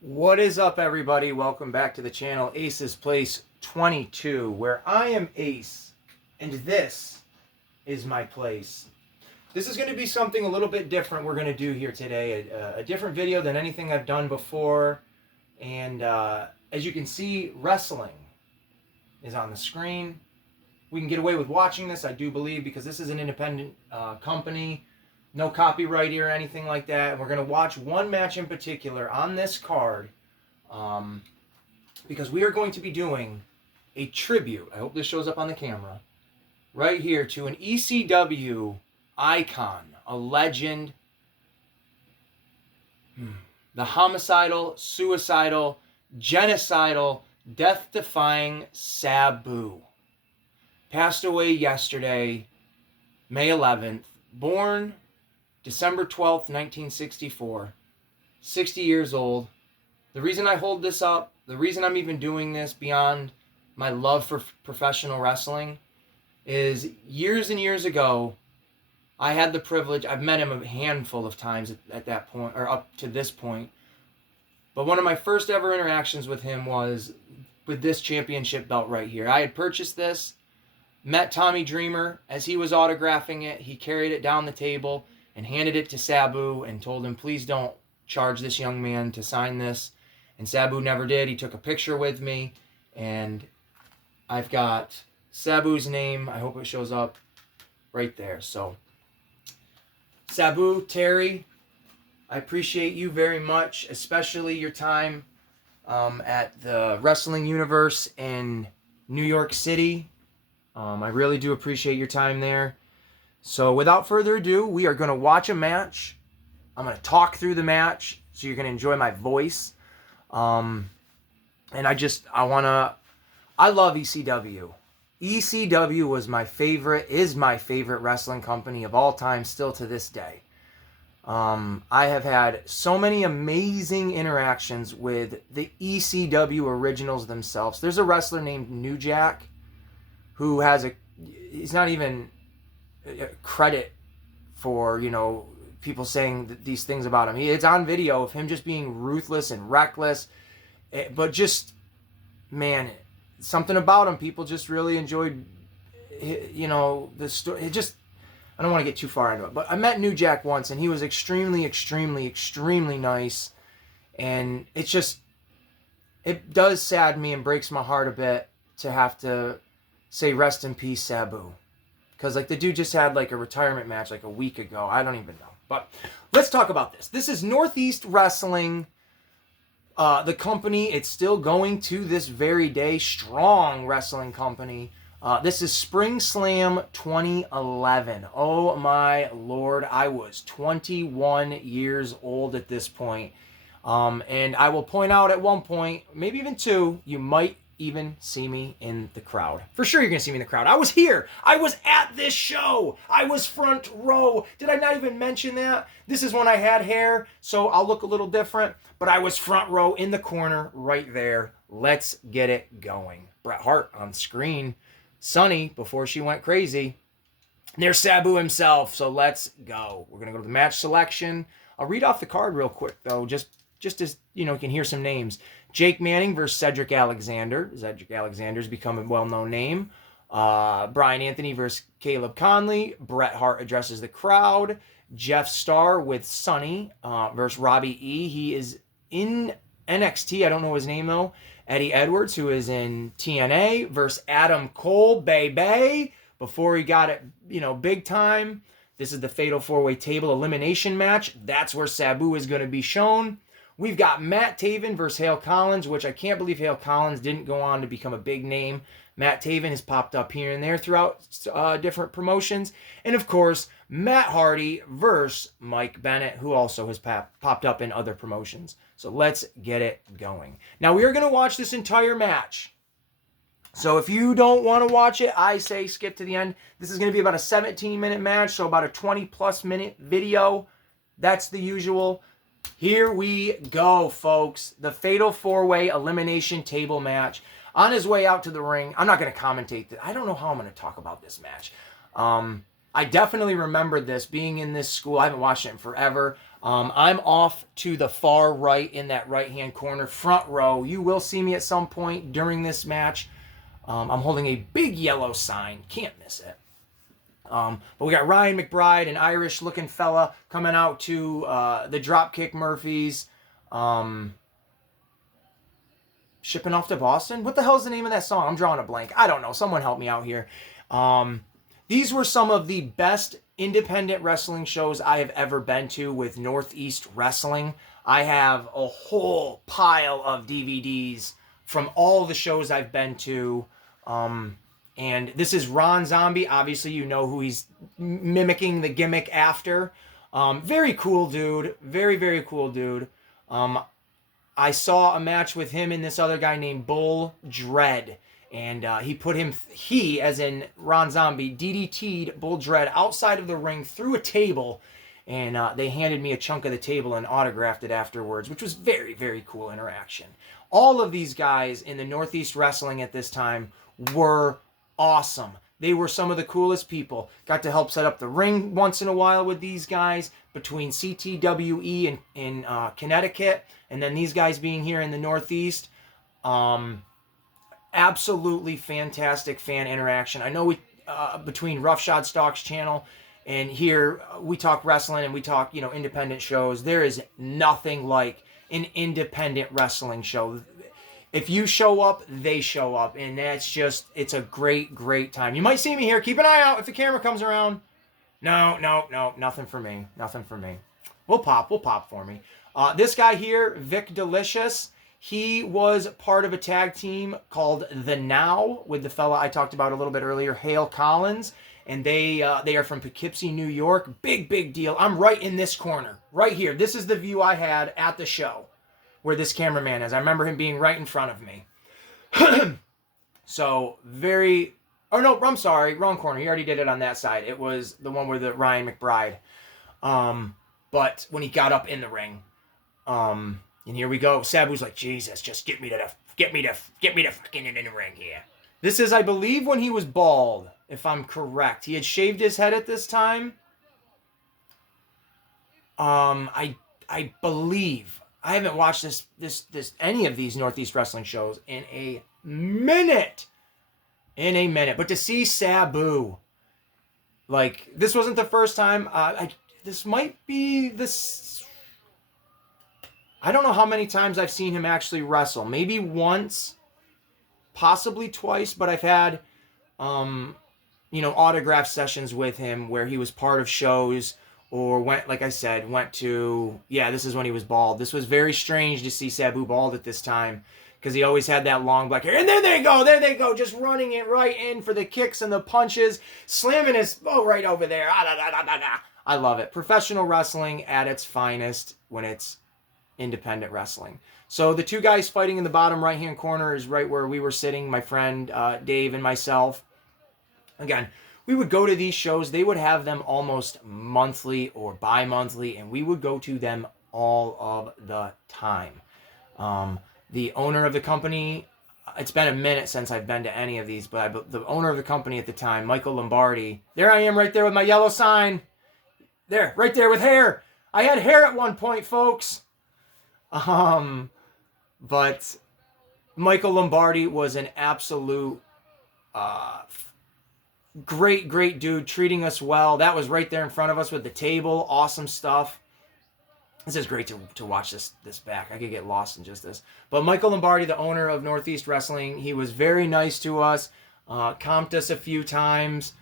What is up, everybody? Welcome back to the channel, Ace's Place 22, where I am Ace, and this is my place. This is going to be something a little bit different we're going to do here today, a different video than anything I've done before, and as you can see, wrestling is on the screen. We can get away with watching this, I do believe, because this is an independent company. No copyright or anything like that. And we're going to watch one match in particular on this card because we are going to be doing a tribute. I hope this shows up on the camera. Right here to an ECW icon, a legend. The homicidal, suicidal, genocidal, death-defying SABU. Passed away yesterday, May 11th. Born December 12th, 1964, 60 years old. The reason I hold this up, the reason I'm even doing this beyond my love for professional wrestling, is years and years ago, I had the privilege, I've met him a handful of times at that point, or up to this point, but one of my first ever interactions with him was with this championship belt right here. I had purchased this, met Tommy Dreamer as he was autographing it. He carried it down the table and handed it to Sabu and told him, please don't charge this young man to sign this. And Sabu never did. He took a picture with me, and I've got Sabu's name. I hope it shows up right there. So, Sabu, Terry, I appreciate you very much, especially your time at the Wrestling Universe in New York City. I really do appreciate your time there. So without further ado, we are going to watch a match. I'm going to talk through the match so you're going to enjoy my voice. And I love ECW. ECW was is my favorite wrestling company of all time, still to this day. I have had so many amazing interactions with the ECW originals themselves. There's a wrestler named New Jack who he's not even credit for, people saying these things about him. It's on video of him just being ruthless and reckless, but just, man, something about him, people just really enjoyed, the story. I don't want to get too far into it, but I met New Jack once, and he was extremely, extremely, extremely nice, and it does sadden me and breaks my heart a bit to have to say rest in peace, Sabu. Because, the dude just had, a retirement match, a week ago. I don't even know. But let's talk about this. This is Northeast Wrestling, the company. It's still going to this very day. Strong wrestling company. This is Spring Slam 2011. Oh, my Lord. I was 21 years old at this point. And I will point out at one point, maybe even two, you might even see me in the crowd. For sure you're going to see me in the crowd. I was here. I was at this show. I was front row. Did I not even mention that? This is when I had hair, so I'll look a little different, but I was front row in the corner right there. Let's get it going. Bret Hart on screen. Sunny before she went crazy. There's Sabu himself, so let's go. We're going to go to the match selection. I'll read off the card real quick, though, just as, you can hear some names. Jake Manning versus Cedric Alexander. Cedric Alexander's become a well-known name. Brian Anthony versus Caleb Conley. Bret Hart addresses the crowd. Jeff Starr with Sunny versus Robbie E. He is in NXT. I don't know his name, though. Eddie Edwards, who is in TNA, versus Adam Cole, baby. Before he got it, big time. This is the Fatal 4-Way Table Elimination match. That's where Sabu is going to be shown. We've got Matt Taven versus Hale Collins, which I can't believe Hale Collins didn't go on to become a big name. Matt Taven has popped up here and there throughout different promotions. And, of course, Matt Hardy versus Mike Bennett, who also has popped up in other promotions. So let's get it going. Now, we are going to watch this entire match. So if you don't want to watch it, I say skip to the end. This is going to be about a 17-minute match, so about a 20-plus minute video. That's the usual. Here we go, folks. The Fatal 4-Way Elimination Table match. On his way out to the ring, I'm not going to commentate this. I don't know how I'm going to talk about this match. I definitely remember this being in this school. I haven't watched it in forever. I'm off to the far right in that right-hand corner, front row. You will see me at some point during this match. I'm holding a big yellow sign. Can't miss it. But we got Ryan McBride, an Irish-looking fella, coming out to the Dropkick Murphys. Shipping off to Boston? What the hell is the name of that song? I'm drawing a blank. I don't know. Someone help me out here. These were some of the best independent wrestling shows I have ever been to with Northeast Wrestling. I have a whole pile of DVDs from all the shows I've been to. And this is Ron Zombie. Obviously, you know who he's mimicking the gimmick after. Very cool dude. Very, very cool dude. I saw a match with him and this other guy named Bull Dread. And he, as in Ron Zombie, DDT'd Bull Dread outside of the ring through a table. And they handed me a chunk of the table and autographed it afterwards, which was very, very cool interaction. All of these guys in the Northeast Wrestling at this time were awesome. They were some of the coolest people. Got to help set up the ring once in a while with these guys between CTWE in Connecticut, and then these guys being here in the Northeast. Absolutely fantastic fan interaction. I know we between Roughshod Stalks channel and here we talk wrestling and we talk, independent shows. There is nothing like an independent wrestling show. If you show up, they show up, and it's a great, great time. You might see me here. Keep an eye out if the camera comes around. No, nothing for me. Nothing for me. We'll pop for me. This guy here, Vic Delicious, he was part of a tag team called The Now with the fella I talked about a little bit earlier, Hale Collins, and they are from Poughkeepsie, New York. Big, big deal. I'm right in this corner, right here. This is the view I had at the show where this cameraman is. I remember him being right in front of me. So, oh no, I'm sorry, wrong corner. He already did it on that side. It was the one where the Ryan McBride. But when he got up in the ring, and here we go. Sabu's like, Jesus, just get me to fucking in the ring here. This is, I believe, when he was bald, if I'm correct. He had shaved his head at this time. I believe. I haven't watched this any of these Northeast Wrestling shows in a minute. But to see Sabu, like, this wasn't the first time. This might be this. I don't know how many times I've seen him actually wrestle. Maybe once, possibly twice, but I've had, autograph sessions with him where he was part of shows. Or went to, this is when he was bald. This was very strange to see Sabu bald at this time because he always had that long black hair. And there they go, just running it right in for the kicks and the punches, slamming his right over there. I love it. Professional wrestling at its finest when it's independent wrestling. So the two guys fighting in the bottom right-hand corner is right where we were sitting, my friend Dave and myself. Again, we would go to these shows. They would have them almost monthly or bi-monthly, and we would go to them all of the time. The owner of the company, it's been a minute since I've been to any of these, but the owner of the company at the time, Michael Lombardi, there I am right there with my yellow sign. There, right there with hair. I had hair at one point, folks. But Michael Lombardi was an absolute great dude, treating us well. That was right there in front of us with the table. Awesome stuff. This is great to watch this back. I could get lost in just this. But Michael Lombardi, the owner of Northeast Wrestling, he was very nice to us, comped us a few times.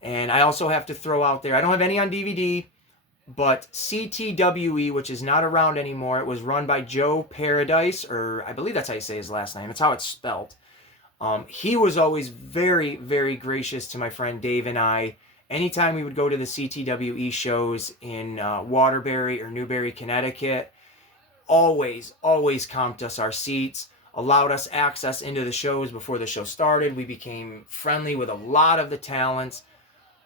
And I also have to throw out there, I don't have any on DVD, but CTWE, which is not around anymore, it was run by Joe Paradise, or I believe that's how you say his last name. It's how it's spelled. He was always very, very gracious to my friend Dave and I. Anytime we would go to the CTWE shows in Waterbury or Newbury, Connecticut, always comped us our seats, allowed us access into the shows before the show started. We became friendly with a lot of the talents.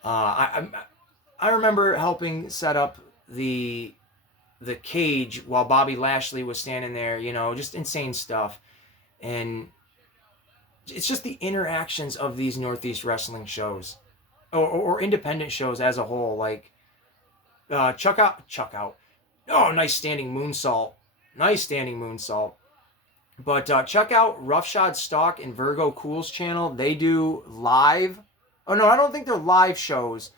I remember helping set up the cage while Bobby Lashley was standing there, just insane stuff. And it's just the interactions of these Northeast Wrestling shows or independent shows as a whole. Like, check out Oh, nice standing moonsault. Nice standing moonsault. But check out Roughshod Stalk and Virgo Cool's channel. They do live. Oh, no, I don't think they're live shows.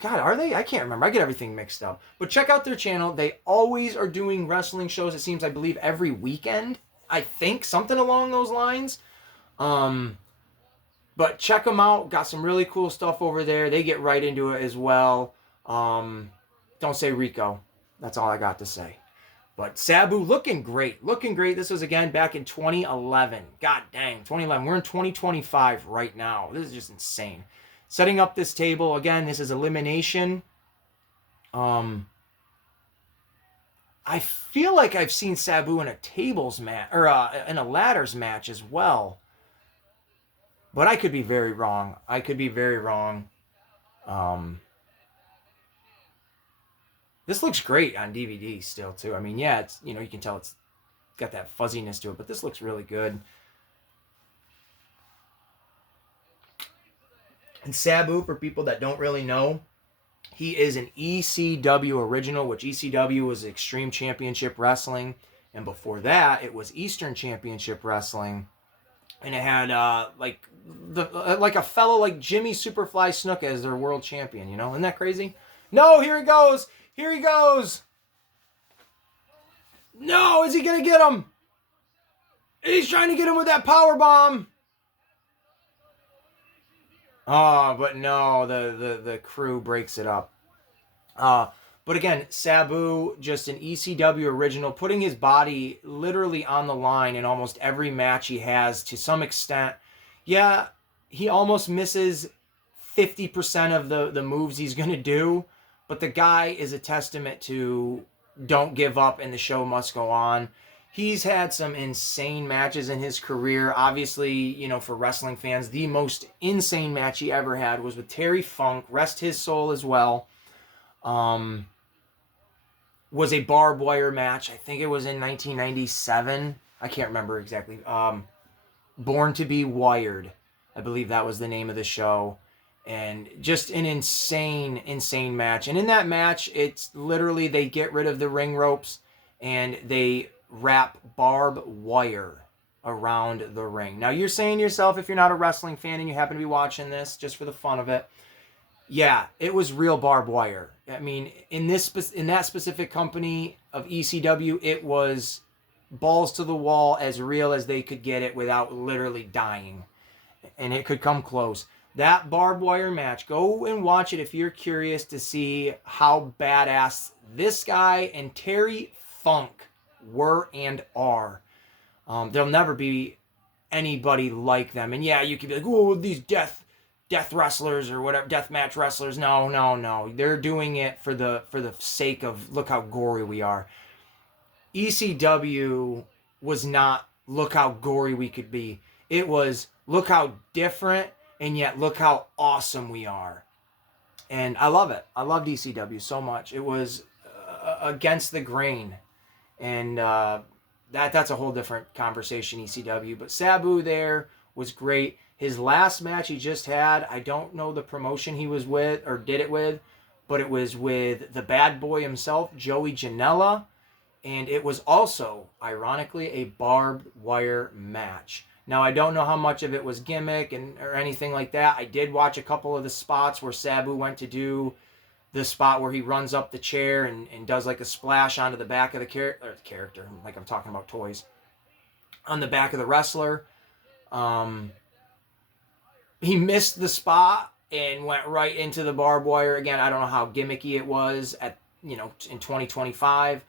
God, are they? I can't remember. I get everything mixed up. But check out their channel. They always are doing wrestling shows, it seems, I believe, every weekend. I think something along those lines. But check them out. Got some really cool stuff over there. They get right into it as well. Don't say Rico. That's all I got to say. But Sabu looking great. Looking great. This was, again, back in 2011. God dang, 2011. We're in 2025 right now. This is just insane. Setting up this table. Again, this is elimination. I feel like I've seen Sabu in a tables match, or in a ladders match as well. But I could be very wrong. I could be very wrong. This looks great on DVD still, too. I mean, yeah, it's, you can tell it's got that fuzziness to it, but this looks really good. And Sabu, for people that don't really know, he is an ECW original, which ECW was Extreme Championship Wrestling. And before that, it was Eastern Championship Wrestling. And it had like a fellow like Jimmy Superfly Snuka as their world champion, Isn't that crazy? No, here he goes. Here he goes. No, is he going to get him? He's trying to get him with that power bomb. Oh, but no, the crew breaks it up. But again, Sabu, just an ECW original, putting his body literally on the line in almost every match he has to some extent. Yeah, he almost misses 50% of the moves he's going to do, but the guy is a testament to don't give up and the show must go on. He's had some insane matches in his career. Obviously, for wrestling fans, the most insane match he ever had was with Terry Funk, rest his soul as well. Was a barbed wire match. I think it was in 1997. I can't remember exactly. Born to be Wired. I believe that was the name of the show. And just an insane, insane match. And in that match, it's literally they get rid of the ring ropes and they wrap barbed wire around the ring. Now, you're saying to yourself, if you're not a wrestling fan and you happen to be watching this just for the fun of it, yeah, it was real barbed wire. I mean, in that specific company of ECW, it was balls to the wall, as real as they could get it without literally dying. And it could come close. That barbed wire match, go and watch it if you're curious to see how badass this guy and Terry Funk were and are. There'll never be anybody like them. And yeah, you could be like, oh, these death wrestlers or whatever, deathmatch wrestlers. No. They're doing it for the sake of look how gory we are. ECW was not look how gory we could be. It was look how different and yet look how awesome we are. And I love it. I loved ECW so much. It was against the grain. And that's a whole different conversation, ECW. But Sabu there was great. His last match he just had, I don't know the promotion he was with or did it with, but it was with the bad boy himself, Joey Janela. And it was also, ironically, a barbed wire match. Now, I don't know how much of it was gimmick or anything like that. I did watch a couple of the spots where Sabu went to do the spot where he runs up the chair and does like a splash onto the back of the character, like I'm talking about toys, on the back of the wrestler. He missed the spot and went right into the barbed wire. Again, I don't know how gimmicky it was in 2025,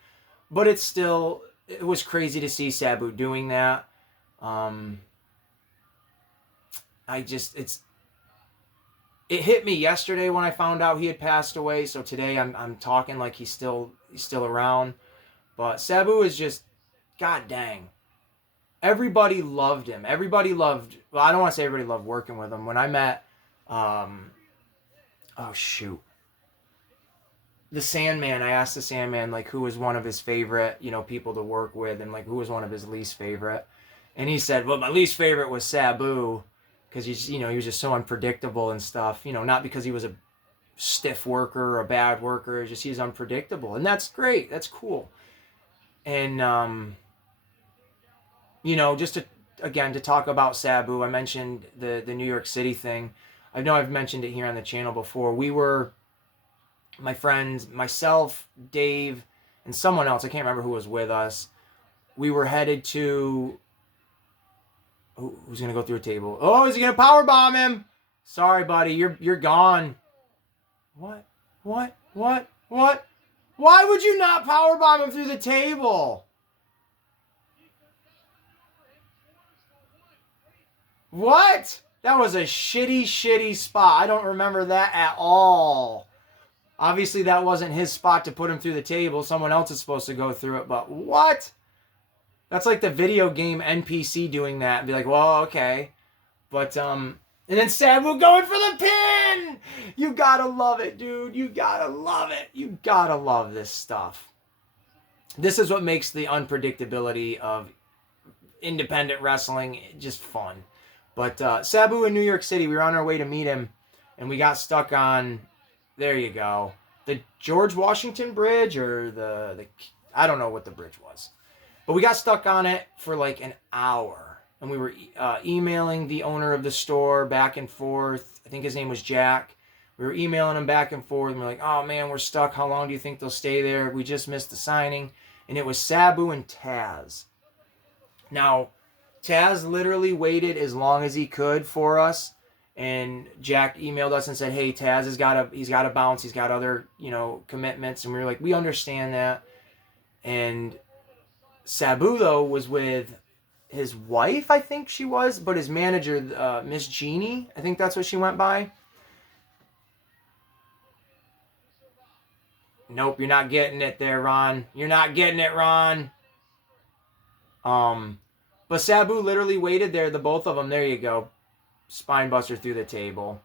but it was crazy to see Sabu doing that. It hit me yesterday when I found out he had passed away. So today I'm talking like he's still around. But Sabu is just, god dang. Everybody loved him. I don't want to say everybody loved working with him. When I met, the Sandman, I asked the Sandman like who was one of his favorite, people to work with, and like who was one of his least favorite. And he said, well, my least favorite was Sabu, because he was just so unpredictable and stuff. Not because he was a stiff worker or a bad worker. Just he's unpredictable, and that's great. That's cool. And you know, just to again to talk about Sabu, I mentioned the New York City thing. I know I've mentioned it here on the channel before. We were my friends, myself, Dave, and someone else. I can't remember who was with us. We were headed to. Who's gonna go through a table? Oh, is he gonna power bomb him? Sorry, buddy, you're gone. What? What? What? What? Why would you not power bomb him through the table? What? That was a shitty spot. I don't remember that at all. Obviously, that wasn't his spot to put him through the table. Someone else is supposed to go through it, but what? That's like the video game NPC doing that and be like, well, okay. But, and then Sabu going for the pin! You gotta love it, dude. You gotta love it. You gotta love this stuff. This is what makes the unpredictability of independent wrestling just fun. But Sabu in New York City, we were on our way to meet him, and we got stuck on, there you go, the George Washington Bridge, or the I don't know what the bridge was. But we got stuck on it for like an hour, and we were emailing the owner of the store back and forth. I think his name was Jack. We were emailing him back and forth, and we're like, oh man, we're stuck. How long do you think they'll stay there? We just missed the signing. And it was Sabu and Taz. Now, Taz literally waited as long as he could for us, and Jack emailed us and said, hey, Taz he's got to bounce. He's got other, commitments. And we were like, we understand that. And Sabu, though, was with his wife, I think she was, but his manager, Miss Jeannie, I think that's what she went by. Nope, you're not getting it there, Ron. You're not getting it, Ron. But Sabu literally waited there, the both of them. There you go. Spinebuster through the table.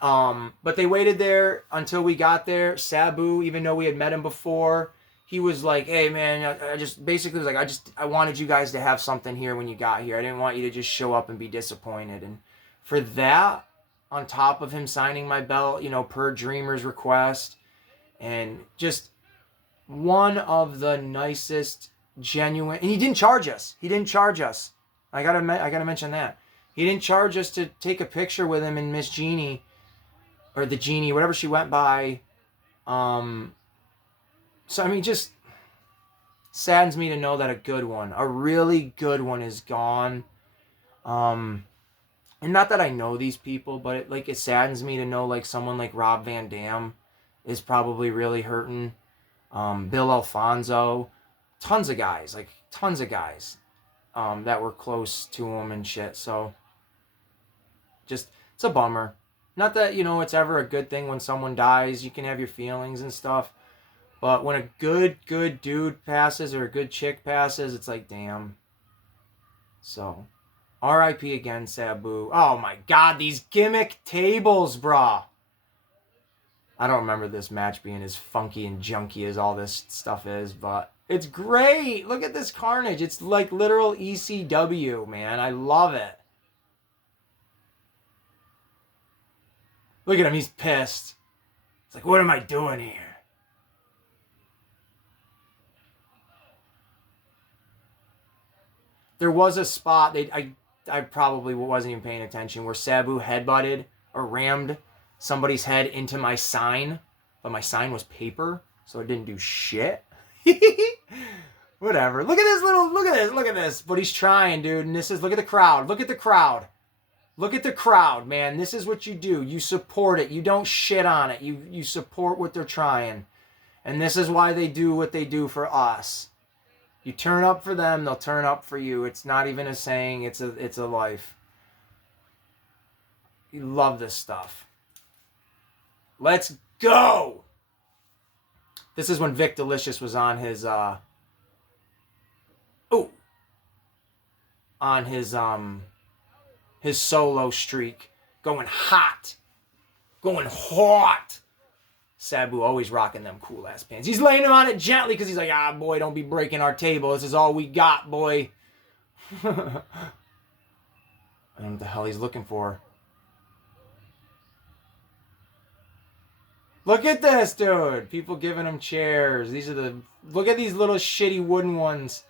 But they waited there until we got there. Sabu, even though we had met him before, he was like, hey man, I just basically was like, I wanted you guys to have something here when you got here. I didn't want you to just show up and be disappointed. And for that, on top of him signing my belt, per Dreamer's request, and just one of the nicest, genuine, and he didn't charge us. I gotta mention that. He didn't charge us to take a picture with him and Miss Jeannie, or the Genie, whatever she went by. So I mean, just saddens me to know that a really good one is gone. And not that I know these people, but it saddens me to know like someone like Rob Van Dam is probably really hurting. Bill Alfonso, tons of guys that were close to him and shit. So just, it's a bummer. Not that, it's ever a good thing when someone dies. You can have your feelings and stuff. But when a good dude passes, or a good chick passes, it's like, damn. So, R.I.P. again, Sabu. Oh my god, these gimmick tables, brah. I don't remember this match being as funky and junky as all this stuff is, but it's great. Look at this carnage. It's like literal ECW, man. I love it. Look at him. He's pissed. It's like, what am I doing here? There was a spot, I probably wasn't even paying attention, where Sabu headbutted or rammed somebody's head into my sign, but my sign was paper, so it didn't do shit. Whatever. Look at this. But he's trying, dude. And this is, look at the crowd. Look at the crowd, man. This is what you do. You support it. You don't shit on it. You support what they're trying. And this is why they do what they do for us. You turn up for them, they'll turn up for you. It's not even a saying, it's a life. You love this stuff. Let's go! This is when Vic Delicious was on his his solo streak. Going hot. Sabu always rocking them cool ass pants. He's laying him on it gently because he's like, boy, don't be breaking our table. This is all we got, boy. I don't know what the hell he's looking for. Look at this, dude. People giving him chairs. These are the... Look at these little shitty wooden ones.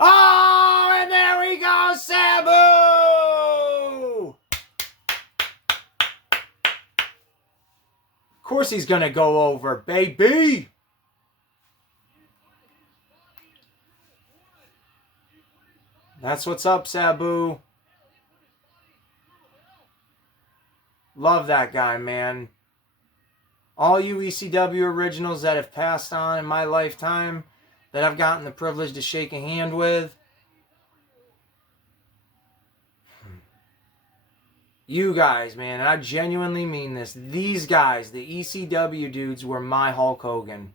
Oh, and there we go, Sabu! Of course he's going to go over, baby! That's what's up, Sabu. Love that guy, man. All you ECW originals that have passed on in my lifetime, that I've gotten the privilege to shake a hand with, you guys, man, and I genuinely mean this. These guys, the ECW dudes, were my Hulk Hogan.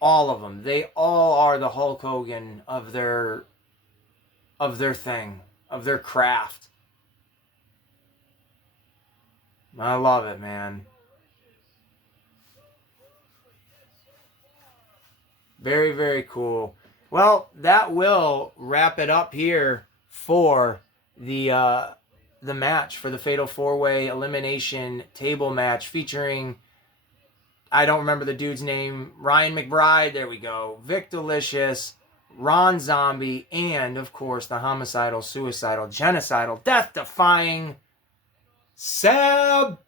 All of them. They all are the Hulk Hogan of their thing, of their craft. I love it, man. Very, very cool. Well, that will wrap it up here for the match, for the Fatal 4-Way Elimination Table match featuring, I don't remember the dude's name, Ryan McBride, there we go, Vic Delicious, Ron Zombie, and, of course, the homicidal, suicidal, genocidal, death-defying SABU!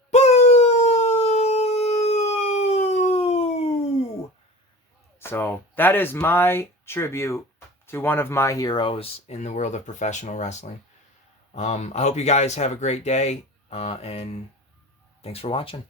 So, that is my tribute to one of my heroes in the world of professional wrestling. I hope you guys have a great day, and thanks for watching.